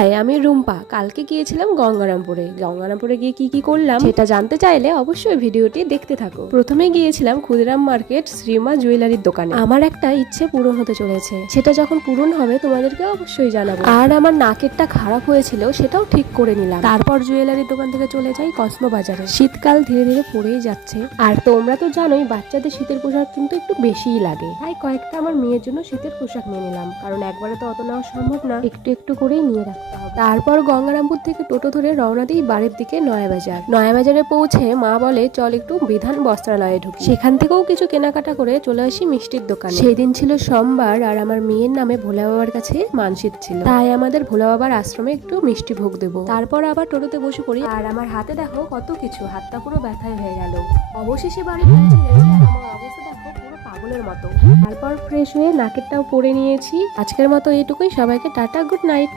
High, আমি রুম্পা। কালকে গিয়েছিলাম গঙ্গারামপুরে গিয়ে কি কি করলাম সেটা জানতে চাইলে অবশ্যই ভিডিওটি দেখতে থাকো। প্রথমে গিয়েছিলাম ক্ষুদিরাম মার্কেট শ্রীমা জুয়েলারির দোকানে। আমার একটা ইচ্ছে পূরণ হতে চলেছে, সেটা যখন পূরণ হবে তোমাদেরকে অবশ্যই জানাবো। আর আমার নাকেরটা খারাপ হয়েছিল, সেটাও ঠিক করে নিলাম। তারপর জুয়েলারির দোকান থেকে চলে যাই কসমো বাজারে। শীতকাল ধীরে ধীরে পড়েই যাচ্ছে, আর তোমরা তো জানোই বাচ্চাদের শীতের পোশাক কিন্তু একটু বেশিই লাগে। তাই কয়েকটা আমার মেয়ের জন্য শীতের পোশাক নিয়ে নিলাম, কারণ একবারে তো অত নেওয়া সম্ভব না, একটু একটু করেই নিয়ে রাখতে হবে। তারপর গঙ্গারামপুর থেকে টোটো ধরে রওনা দিই বাড়ির দিকে নয়াবাজারে পৌঁছে মা বলে চল একটু বিধান বস্ত্রালয়ে ঢুকি। সেখান থেকেও কিছু কেনাকাটা করে চলে আসি মিষ্টির দোকানে। সেই দিন ছিল সোমবার, আর আমার মেয়ের নামে ভোলা বাবার কাছে মানসিক ছিল, তাই আমাদের ভোলা বাবার আশ্রমে একটু মিষ্টি ভোগ দেবো। তারপর আবার টোটোতে বসে পড়ি, আর আমার হাতে দেখো কত কিছু, হাতটা পুরো ব্যথায় হয়ে গেল। অবশেষে বাড়ি পৌঁছে গেছি, আর আমার অবস্থা দেখো পুরো পাগলের মতো। তারপর ফ্রেশ হয়ে নাকেরটাও পরে নিয়েছি। আজকের মতো এইটুকুই, সবাইকে টাটা, গুড নাইট।